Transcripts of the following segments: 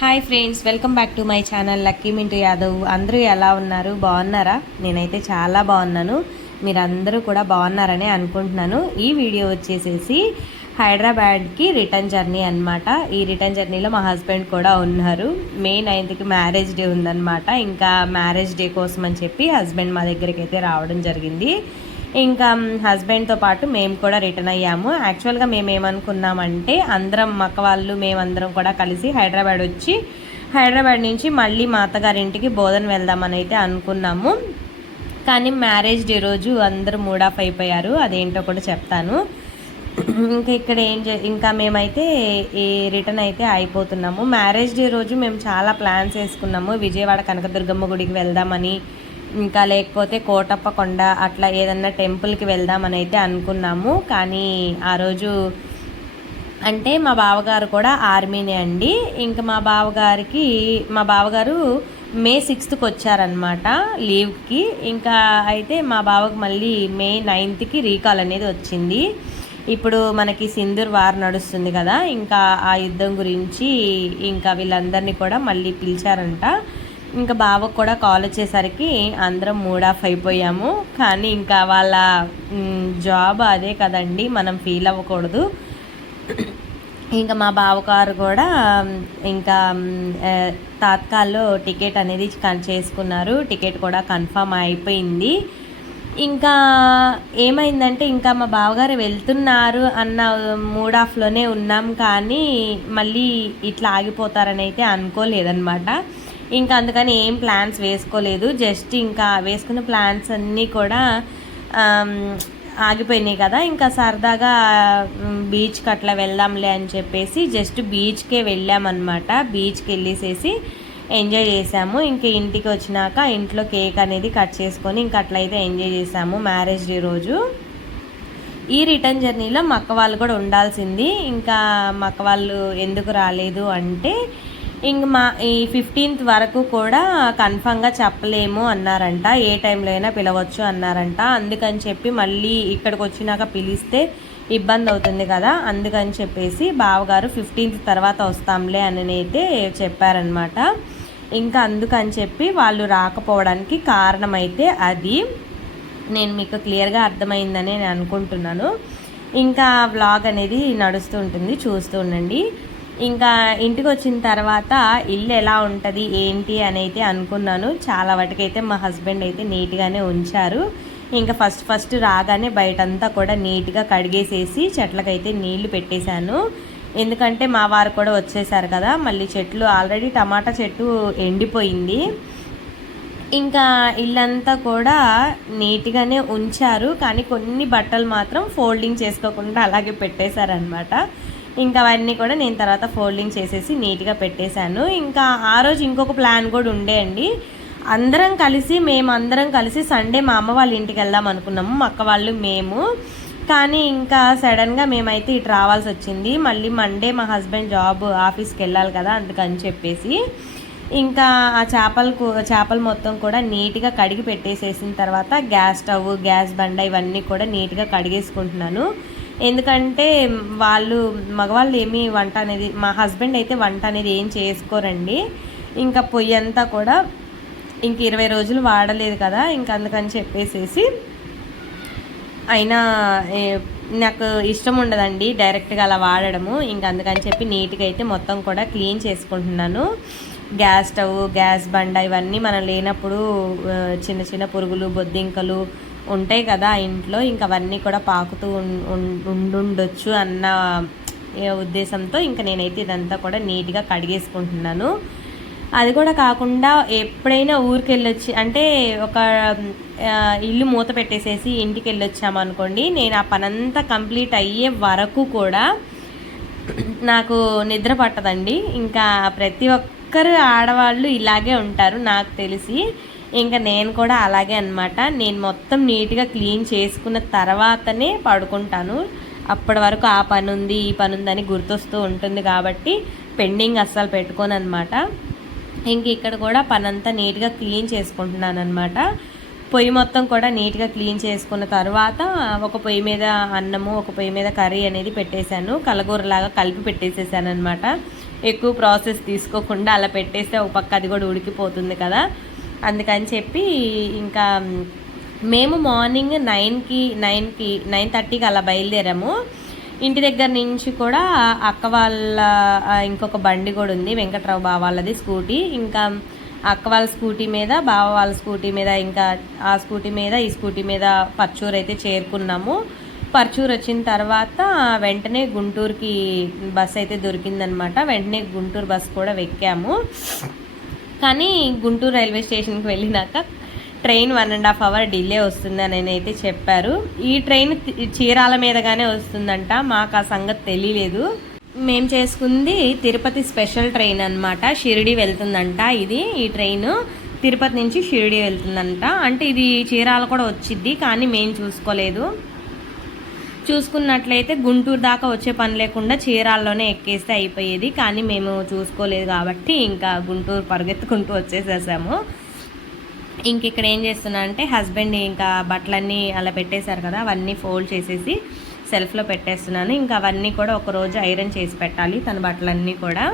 Hi friends welcome back to my channel Lucky Mintu Yadav. అందరూ ఎలా ఉన్నారు? బాగున్నారా? నేనైతే చాలా బాగున్నాను. మీరందరూ కూడా బాగున్నారని అనుకుంటున్నాను. ఈ వీడియో వచ్చేసేసి హైదరాబాద్కి రిటర్న్ జర్నీ అనమాట ఈ రిటర్న్ జర్నీలో మా హస్బెండ్ కూడా ఉన్నారు. మే నైన్త్కి మ్యారేజ్ డే ఉందన్నమాట. ఇంకా మ్యారేజ్ డే కోసం అని చెప్పి హస్బెండ్ మా దగ్గరికి అయితే రావడం జరిగింది. ఇంకా హస్బెండ్తో పాటు మేము కూడా రిటర్న్ అయ్యాము. యాక్చువల్గా మేము ఏమనుకున్నామంటే అందరం మక్క వాళ్ళు మేమందరం కూడా కలిసి హైదరాబాద్ వచ్చి హైదరాబాద్ నుంచి మళ్ళీ మా అత్తగారింటికి బోధన వెళ్దామని అయితే అనుకున్నాము. కానీ మ్యారేజ్ డే రోజు అందరూ మూడ్ ఆఫ్ అయిపోయారు. అదేంటో కూడా చెప్తాను. ఇంకా ఇక్కడ ఏం చే ఇంకా మేమైతే ఈ రిటర్న్ అయితే అయిపోతున్నాము. మ్యారేజ్ డే రోజు మేము చాలా ప్లాన్స్ వేసుకున్నాము. విజయవాడ కనకదుర్గమ్మ గుడికి వెళ్దామని ఇంకా లేకపోతే కోటప్ప కొండ అట్లా ఏదన్నా టెంపుల్కి వెళ్దామని అయితే అనుకున్నాము. కానీ ఆ రోజు అంటే మా బావగారు కూడా ఆర్మీనే అండి. ఇంకా మా బావగారికి మా బావగారు మే సిక్స్త్కి వచ్చారనమాట లీవ్కి. ఇంకా అయితే మా బావకు మళ్ళీ మే నైన్త్కి రీకాల్ అనేది వచ్చింది. ఇప్పుడు మనకి సింధూర్ వార్ నడుస్తుంది కదా ఇంకా ఆ యుద్ధం గురించి ఇంకా వీళ్ళందరినీ కూడా మళ్ళీ పిలిచారంట. ఇంకా బావకు కూడా కాల్ వచ్చేసరికి అందరం మూడ్ ఆఫ్ అయిపోయాము. కానీ ఇంకా వాళ్ళ జాబ్ అదే కదండి మనం ఫీల్ అవ్వకూడదు. ఇంకా మా బావగారు కూడా ఇంకా తాత్కాల్లో టికెట్ అనేది కన్- చేసుకున్నారు. టికెట్ కూడా కన్ఫర్మ్ అయిపోయింది. ఇంకా ఏమైందంటే ఇంకా మా బావగారు వెళ్తున్నారు అన్న మూడ్ ఆఫ్లోనే ఉన్నాం. కానీ మళ్ళీ ఇట్లా ఆగిపోతారని అయితే అనుకోలేదన్నమాట. ఇంకా అందుకని ఏం ప్లాన్స్ వేసుకోలేదు. జస్ట్ ఇంకా వేసుకున్న ప్లాన్స్ అన్నీ కూడా ఆగిపోయినాయి కదా. ఇంకా సరదాగా బీచ్కి అట్లా వెళ్దాంలే అని చెప్పేసి జస్ట్ బీచ్కే వెళ్ళామన్నమాట. బీచ్కి వెళ్ళేసేసి ఎంజాయ్ చేసాము. ఇంక ఇంటికి వచ్చినాక ఇంట్లో కేక్ అనేది కట్ చేసుకొని ఇంకా అట్లయితే ఎంజాయ్ చేసాము. మ్యారేజ్ డే రోజు. ఈ రిటర్న్ జర్నీలో మక్క వాళ్ళు కూడా ఉండాల్సింది. ఇంకా మక్క వాళ్ళు ఎందుకు రాలేదు అంటే ఇంక మా ఈ ఫిఫ్టీన్త్ వరకు కూడా కన్ఫామ్గా చెప్పలేము అన్నారంట. ఏ టైంలో అయినా పిలవచ్చు అన్నారంట. అందుకని చెప్పి మళ్ళీ ఇక్కడికి వచ్చినాక పిలిస్తే ఇబ్బంది అవుతుంది కదా. అందుకని చెప్పేసి బావగారు ఫిఫ్టీన్త్ తర్వాత వస్తాంలే అని అయితే చెప్పారనమాట ఇంకా అందుకని చెప్పి వాళ్ళు రాకపోవడానికి కారణమైతే అది. నేను మీకు క్లియర్గా అర్థమైందని నేను అనుకుంటున్నాను. ఇంకా వ్లాగ్ అనేది నడుస్తూ ఉంటుంది. చూస్తూ ఉండండి. ఇంకా ఇంటికి వచ్చిన తర్వాత ఇల్లు ఎలా ఉంటుంది ఏంటి అని అయితే అనుకున్నాను. చాలా వాటికైతే మా హస్బెండ్ అయితే నీట్గానే ఉంచారు. ఇంకా ఫస్ట్ ఫస్ట్ రాగానే బయటంతా కూడా నీట్గా కడిగేసేసి చెట్లకైతే నీళ్ళు పెట్టేశాను. ఎందుకంటే మా వారు కూడా వచ్చేసారు కదా మళ్ళీ చెట్లు ఆల్రెడీ టమాటా చెట్టు ఎండిపోయింది. ఇంకా ఇల్లంతా కూడా నీట్గానే ఉంచారు కానీ కొన్ని బట్టలు మాత్రం ఫోల్డింగ్ చేసుకోకుండా అలాగే పెట్టేశారనమాట ఇంకా అవన్నీ కూడా నేను తర్వాత ఫోల్డింగ్ చేసేసి నీట్గా పెట్టేశాను. ఇంకా ఆ రోజు ఇంకొక ప్లాన్ కూడా ఉండే అండి. అందరం కలిసి మేము అందరం కలిసి సండే మా అమ్మ వాళ్ళ ఇంటికి వెళ్దాం అనుకున్నాము. మా అక్క వాళ్ళు మేము. కానీ ఇంకా సడన్గా మేమైతే ఇటు రావాల్సి వచ్చింది. మళ్ళీ మండే మా హస్బెండ్ జాబ్ ఆఫీస్కి వెళ్ళాలి కదా అందుకని చెప్పేసి. ఇంకా ఆ చేపలు కూ- చేపలు మొత్తం కూడా నీట్గా కడిగి పెట్టేసేసిన తర్వాత గ్యాస్ స్టవ్ గ్యాస్ బండ ఇవన్నీ కూడా నీట్గా కడిగేసుకుంటున్నాను. ఎందుకంటే వాళ్ళు మగవాళ్ళు ఏమీ వంట అనేది మా హస్బెండ్ అయితే వంట అనేది ఏం చేసుకోరండి. ఇంకా పొయ్యి అంతా కూడా ఇంక ఇరవై రోజులు వాడలేదు కదా ఇంక అందుకని చెప్పేసేసి అయినా నాకు ఇష్టం ఉండదండి డైరెక్ట్గా అలా వాడడము. ఇంక అందుకని చెప్పి నీట్గా అయితే మొత్తం కూడా క్లీన్ చేసుకుంటున్నాను. గ్యాస్ స్టవ్ గ్యాస్ బండ ఇవన్నీ మనం లేనప్పుడు చిన్న చిన్న పురుగులు బొద్దింకలు ఉంటాయి కదా ఇంట్లో ఇంకా అవన్నీ కూడా పాకుతూ ఉం- ఉండుండొచ్చు అన్న ఉద్దేశంతో ఇంకా నేనైతే ఇదంతా కూడా నీట్గా కడిగేసుకుంటున్నాను. అది కూడా కాకుండా ఎప్పుడైనా ఊరికి వెళ్ళొచ్చి అంటే ఒక ఇల్లు మూత పెట్టేసేసి ఇంటికి వెళ్ళొచ్చాము అనుకోండి నేను ఆ పనంతా కంప్లీట్ అయ్యే వరకు కూడా నాకు నిద్ర పట్టదండి. ఇంకా ప్రతి ఒక్కరు ఆడవాళ్ళు ఇలాగే ఉంటారు నాకు తెలిసి. ఇంకా నేను కూడా అలాగే అన్నమాట. నేను మొత్తం నీట్గా క్లీన్ చేసుకున్న తర్వాతనే పడుకుంటాను. అప్పటి వరకు ఆ పని ఉంది ఈ పని ఉందని గుర్తొస్తూ ఉంటుంది కాబట్టి పెండింగ్ అస్సలు పెట్టుకోను అనమాట ఇంక ఇక్కడ కూడా పనంతా నీట్గా క్లీన్ చేసుకుంటున్నాను అనమాట పొయ్యి మొత్తం కూడా నీట్గా క్లీన్ చేసుకున్న తర్వాత ఒక పొయ్యి మీద అన్నము ఒక పొయ్యి మీద కర్రీ అనేది పెట్టేశాను. కలగూరలాగా కలిపి పెట్టేసేసాను అనమాట ఎక్కువ ప్రాసెస్ తీసుకోకుండా అలా పెట్టేస్తే ఒక పక్క అది కూడా ఉడికిపోతుంది కదా. అందుకని చెప్పి ఇంకా మేము మార్నింగ్ నైన్కి నైన్కి నైన్ థర్టీకి అలా బయలుదేరాము. ఇంటి దగ్గర నుంచి కూడా అక్క వాళ్ళ ఇంకొక బండి కూడా ఉంది వెంకట్రావు బావ వాళ్ళది స్కూటీ. ఇంకా అక్క వాళ్ళ స్కూటీ మీద బావ వాళ్ళ స్కూటీ మీద ఇంకా ఆ స్కూటీ మీద ఈ స్కూటీ మీద పర్చూరు అయితే చేరుకున్నాము. పర్చూరు వచ్చిన తర్వాత వెంటనే గుంటూరుకి బస్ అయితే దొరికిందనమాట. వెంటనే గుంటూరు బస్ కూడా ఎక్కాము కానీ గుంటూరు రైల్వే స్టేషన్కి వెళ్ళినాక train one and half hour delay వస్తుందని అయితే చెప్పారు. ఈ ట్రైన్ చీరాల మీదగానే వస్తుందంట. మాకు ఆ సంగతి తెలియలేదు. మేము చేసుకుంది తిరుపతి స్పెషల్ ట్రైన్ అన్నమాట. షిరిడి వెళ్తుందంట ఇది ఈ ట్రైన్. తిరుపతి నుంచి షిరిడి వెళ్తుందంట. అంటే ఇది చీరాల కూడా వచ్చిద్ది కానీ మేము చూసుకోలేదు. చూసుకున్నట్లయితే గుంటూరు దాకా వచ్చే పని లేకుండా చీరాల్లోనే ఎక్కేస్తే అయిపోయేది. కానీ మేము చూసుకోలేదు కాబట్టి ఇంకా గుంటూరు పరిగెత్తుకుంటూ వచ్చేసేసాము. ఇంక ఇక్కడ ఏం చేస్తున్నా అంటే హస్బెండ్ ఇంకా బట్టలన్నీ అలా పెట్టేశారు కదా అవన్నీ ఫోల్డ్ చేసేసి సెల్ఫ్లో పెట్టేస్తున్నాను. ఇంకా అవన్నీ కూడా ఒక రోజు ఐరన్ చేసి పెట్టాలి తన బట్టలన్నీ కూడా.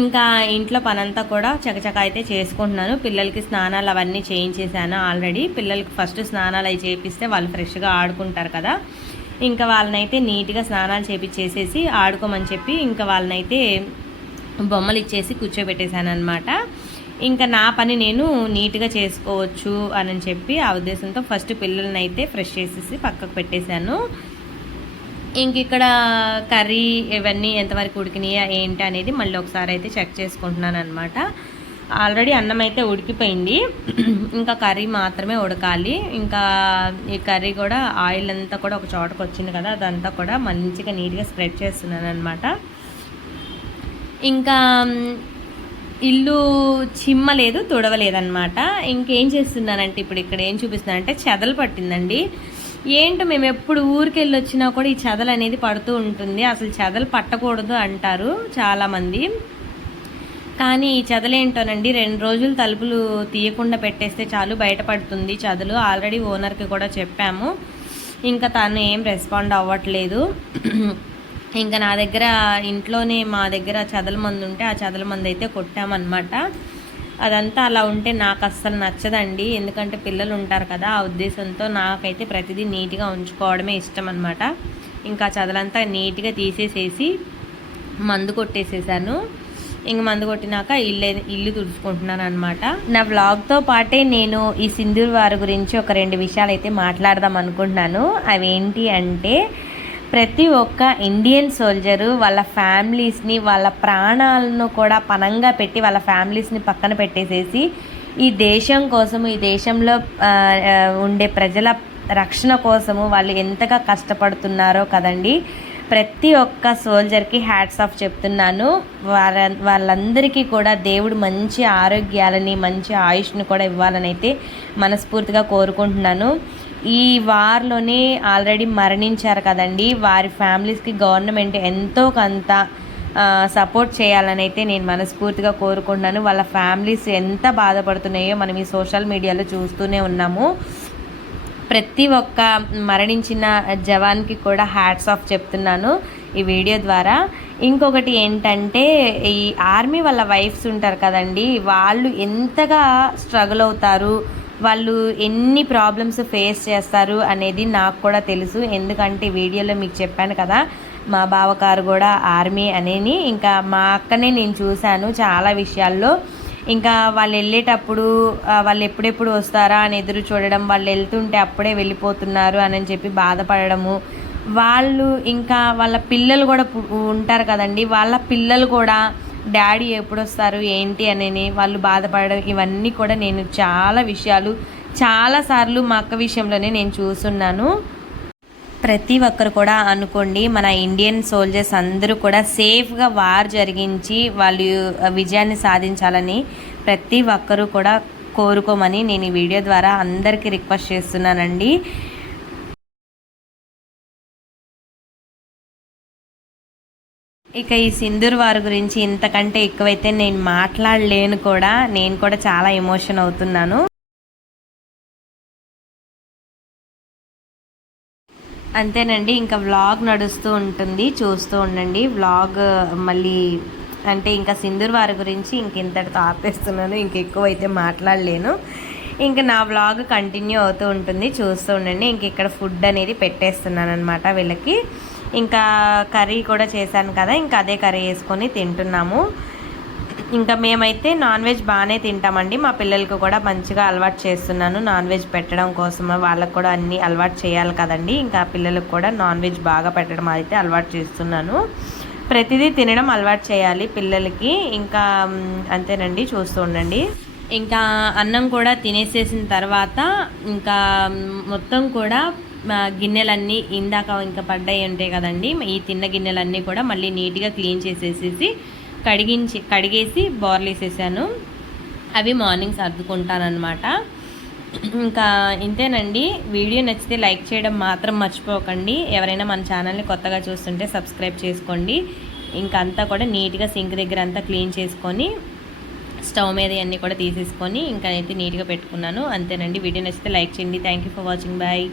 ఇంకా ఇంట్లో పనంతా కూడా చకచక అయితే చేసుకుంటున్నాను. పిల్లలకి స్నానాలు అవన్నీ చేయించేసాను ఆల్రెడీ. పిల్లలకి ఫస్ట్ స్నానాలు అవి చేపిస్తే వాళ్ళు ఫ్రెష్గా ఆడుకుంటారు కదా. ఇంకా వాళ్ళనైతే నీట్గా స్నానాలు చేపించేసేసి ఆడుకోమని చెప్పి ఇంకా వాళ్ళనైతే బొమ్మలు ఇచ్చేసి కూర్చోబెట్టేశాను అనమాట ఇంకా నా పని నేను నీట్గా చేసుకోవచ్చు అని చెప్పి ఆ ఉద్దేశంతో ఫస్ట్ పిల్లల్ని అయితే ఫ్రెష్ చేసేసి పక్కకు పెట్టేశాను. ఇంక ఇక్కడ కర్రీ ఇవన్నీ ఎంతవరకు ఉడికినాయా ఏంటి అనేది మళ్ళీ ఒకసారి అయితే చెక్ చేసుకుంటున్నాను అనమాట ఆల్రెడీ అన్నం అయితే ఉడికిపోయింది. ఇంకా కర్రీ మాత్రమే ఉడకాలి. ఇంకా ఈ కర్రీ కూడా ఆయిల్ అంతా కూడా ఒక చోటకు వచ్చింది కదా అదంతా కూడా మంచిగా నీట్గా స్ప్రెడ్ చేస్తున్నాను అనమాట ఇంకా ఇల్లు చిమ్మలేదు తుడవలేదన్నమాట. ఇంకేం చేస్తున్నానంటే ఇప్పుడు ఇక్కడ ఏం చూపిస్తున్నానంటే చెదలు పట్టిందండి. ఏంటో మేము ఎప్పుడు ఊరికి వెళ్ళి వచ్చినా కూడా ఈ చెదలు అనేది పడుతూ ఉంటుంది. అసలు చెదలు పట్టకూడదు అంటారు చాలామంది. కానీ ఈ చెదలేంటోనండి రెండు రోజులు తలుపులు తీయకుండా పెట్టేస్తే చాలు బయటపడుతుంది చెదలు. ఆల్రెడీ ఓనర్కి కూడా చెప్పాము. ఇంకా తను ఏం రెస్పాండ్ అవ్వట్లేదు. ఇంకా నా దగ్గర ఇంట్లోనే మా దగ్గర చదల మందు ఉంటే ఆ చదల మందు అయితే కొట్టామన్నమాట. అదంతా అలా ఉంటే నాకు అస్సలు నచ్చదండి. ఎందుకంటే పిల్లలు ఉంటారు కదా ఆ ఉద్దేశంతో నాకైతే ప్రతిదీ నీట్గా ఉంచుకోవడమే ఇష్టం అనమాట ఇంకా చదలంతా నీట్గా తీసేసేసి మందు కొట్టేసేసాను. ఇంక మందు కొట్టినాక ఇల్లు ఇల్లు తుడుచుకుంటున్నాను అనమాట నా వ్లాగ్తో పాటే నేను ఈ సింధూర్ వారి గురించి ఒక రెండు విషయాలు అయితే మాట్లాడదాం అనుకుంటున్నాను. అవేంటి అంటే ప్రతి ఒక్క ఇండియన్ సోల్జరు వాళ్ళ ఫ్యామిలీస్ని వాళ్ళ ప్రాణాలను కూడా పనంగా పెట్టి వాళ్ళ ఫ్యామిలీస్ని పక్కన పెట్టేసేసి ఈ దేశం కోసము ఈ దేశంలో ఉండే ప్రజల రక్షణ కోసము వాళ్ళు ఎంతగా కష్టపడుతున్నారో కదండి. ప్రతి ఒక్క సోల్జర్కి హ్యాట్స్ ఆఫ్ చెప్తున్నాను. వాళ్ళ వాళ్ళందరికీ కూడా దేవుడు మంచి ఆరోగ్యాలని మంచి ఆయుష్ని కూడా ఇవ్వాలని అయితే మనస్ఫూర్తిగా కోరుకుంటున్నాను. ఈ వార్లోనే ఆల్రెడీ మరణించారు కదండి. వారి ఫ్యామిలీస్కి గవర్నమెంట్ ఎంతో కొంత సపోర్ట్ చేయాలని అయితే నేను మనస్ఫూర్తిగా కోరుకుంటున్నాను. వాళ్ళ ఫ్యామిలీస్ ఎంత బాధపడుతున్నాయో మనం ఈ సోషల్ మీడియాలో చూస్తూనే ఉన్నాము. ప్రతి ఒక్క మరణించిన జవాన్కి కూడా హ్యాట్స్ ఆఫ్ చెప్తున్నాను ఈ వీడియో ద్వారా. ఇంకొకటి ఏంటంటే ఈ ఆర్మీ వాళ్ళ వైఫ్స్ ఉంటారు కదండి వాళ్ళు ఎంతగా స్ట్రగుల్ అవుతారు వాళ్ళు ఎన్ని ప్రాబ్లమ్స్ ఫేస్ చేస్తారు అనేది నాకు కూడా తెలుసు. ఎందుకంటే వీడియోలో మీకు చెప్పాను కదా మా బావగారు కూడా ఆర్మీ అనేని. ఇంకా మా అక్కనే నేను చూశాను చాలా విషయాల్లో. ఇంకా వాళ్ళు వెళ్ళేటప్పుడు వాళ్ళు ఎప్పుడెప్పుడు వస్తారా అని ఎదురు చూడడం వాళ్ళు వెళ్తుంటే అప్పుడే వెళ్ళిపోతున్నారు అని చెప్పి బాధపడము వాళ్ళు ఇంకా వాళ్ళ పిల్లలు కూడా ఉంటారు కదండి. వాళ్ళ పిల్లలు కూడా డాడీ ఎప్పుడు వస్తారు ఏంటి అని వాళ్ళు బాధపడడం ఇవన్నీ కూడా నేను చాలా విషయాలు చాలాసార్లు మా అక్క విషయంలోనే నేను చూస్తున్నాను ప్రతి ఒక్కరు కూడా అనుకోండి మన ఇండియన్ సోల్జర్స్ అందరూ కూడా సేఫ్గా వార్ జరిగించి వాళ్ళు విజయాన్ని సాధించాలని ప్రతి ఒక్కరూ కూడా కోరుకోమని నేను ఈ వీడియో ద్వారా అందరికీ రిక్వెస్ట్ చేస్తున్నానండి. ఇక ఈ సింధూర్ వారి గురించి ఇంతకంటే ఎక్కువైతే నేను మాట్లాడలేను కూడా. నేను కూడా చాలా ఎమోషన్ అవుతున్నాను. అంతేనండి ఇంకా వ్లాగ్ నడుస్తూ ఉంటుంది. చూస్తూ ఉండండి. వ్లాగ్ మళ్ళీ అంటే ఇంకా సింధూర్ వారి గురించి ఇంక ఇంతటితో ఆపేస్తున్నాను. ఇంక ఎక్కువ అయితే మాట్లాడలేను. ఇంకా నా వ్లాగ్ కంటిన్యూ అవుతూ ఉంటుంది. చూస్తూ ఉండండి. ఇంక ఇక్కడ ఫుడ్ అనేది పెట్టేస్తున్నాను అనమాట వీళ్ళకి. ఇంకా కర్రీ కూడా చేశాను కదా ఇంకా అదే కర్రీ వేసుకొని తింటున్నాము. ఇంకా మేమైతే నాన్ వెజ్ బాగానే తింటామండి. మా పిల్లలకు కూడా మంచిగా అలవాటు చేస్తున్నాను. నాన్ వెజ్ పెట్టడం కోసం వాళ్ళకు కూడా అన్నీ అలవాటు చేయాలి కదండి. ఇంకా పిల్లలకు కూడా నాన్ వెజ్ బాగా పెట్టడం అయితే అలవాటు చేస్తున్నాను. ప్రతిదీ తినడం అలవాటు చేయాలి పిల్లలకి. ఇంకా అంతేనండి. చూస్తూ ఉండండి. ఇంకా అన్నం కూడా తినేసేసిన తర్వాత ఇంకా మొత్తం కూడా గిన్నెలన్నీ ఇందాక ఇంకా పడ్డాయి ఉంటాయి కదండి ఈ తిన్న గిన్నెలన్నీ కూడా మళ్ళీ నీట్గా క్లీన్ చేసేసేసి కడిగించి కడిగేసి బోర్లేసేసాను అవి మార్నింగ్ సర్దుకుంటానమాట ఇంకా ఇంతేనండి. వీడియో నచ్చితే లైక్ చేయడం మాత్రం మర్చిపోకండి. ఎవరైనా మన ఛానల్ని కొత్తగా చూస్తుంటే సబ్స్క్రైబ్ చేసుకోండి. ఇంకా అంతా కూడా నీట్గా సింక్ దగ్గర అంతా క్లీన్ చేసుకొని స్టవ్ మీద అన్నీ కూడా తీసేసుకొని ఇంకా అయితే నీట్గా పెట్టుకున్నాను. అంతేనండి. వీడియో నచ్చితే లైక్ చేయండి. Thank you for watching bye